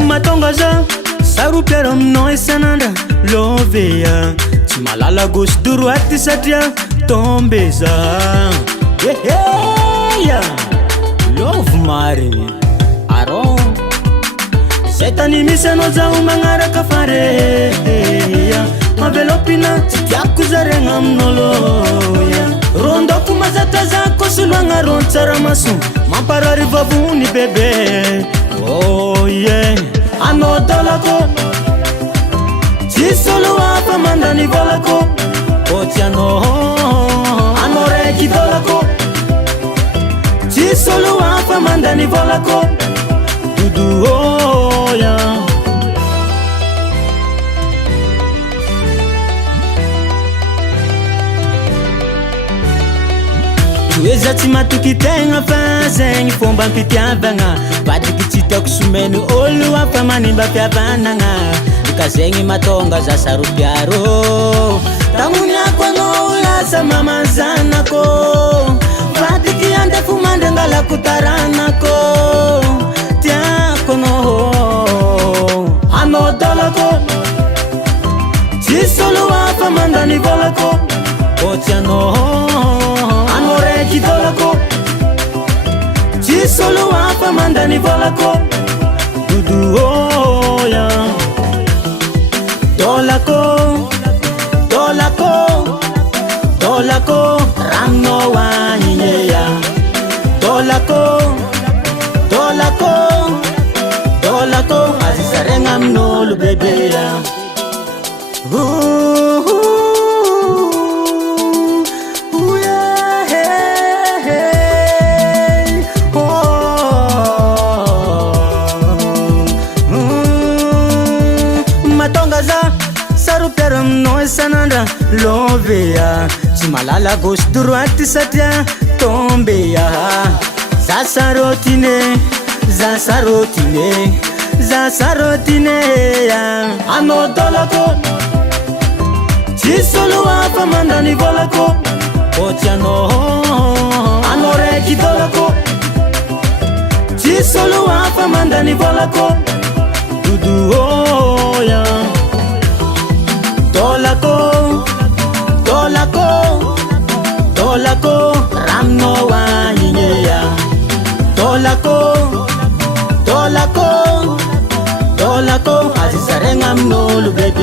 matonga za sarupiaro aminao isan'andra lovea tsy malala gauche droite satria tombe za eheya love marigny aron zay tany misy anao zaho magnaraka fareya mavelopina tsy tiako zaregna amin'oloya rondoko mazatazako soloagna ron tsaramaso mamparary vavony bebe oh yeah anao dolako tsisy olo hafa mandany volako otsy anao raiky dolako tsisy olo hafa mandany volako dudu oh yeah toeza tsy matoky tegna fa zegny fomba ampitiavagna vadiky tsy tiako someny olo hafa manimba fiavanagna ka zegny matonga za saropiaro tamoniako anao lasa mamazanako vadiky andefo mandry angalako taranako tiako anao dolako tsisy olo hafa mandany volako otsy anao raiky dolako tsisy olo hafa mandany volako dudu oh yeah dolako ranonao agnineya dolako azizaregna amin'olo bebeya matonga za saropiaro aminao isan'andra lovea tsy malala gauche droite satria tombeya za sarotineya anao dolako tsisy olo hafa mandany volako otsy anao raiky dolako tsisy olo hafa mandany volako dudu oh yeah dolako ranonao agnineya dolako azizaregna amin'olo bebe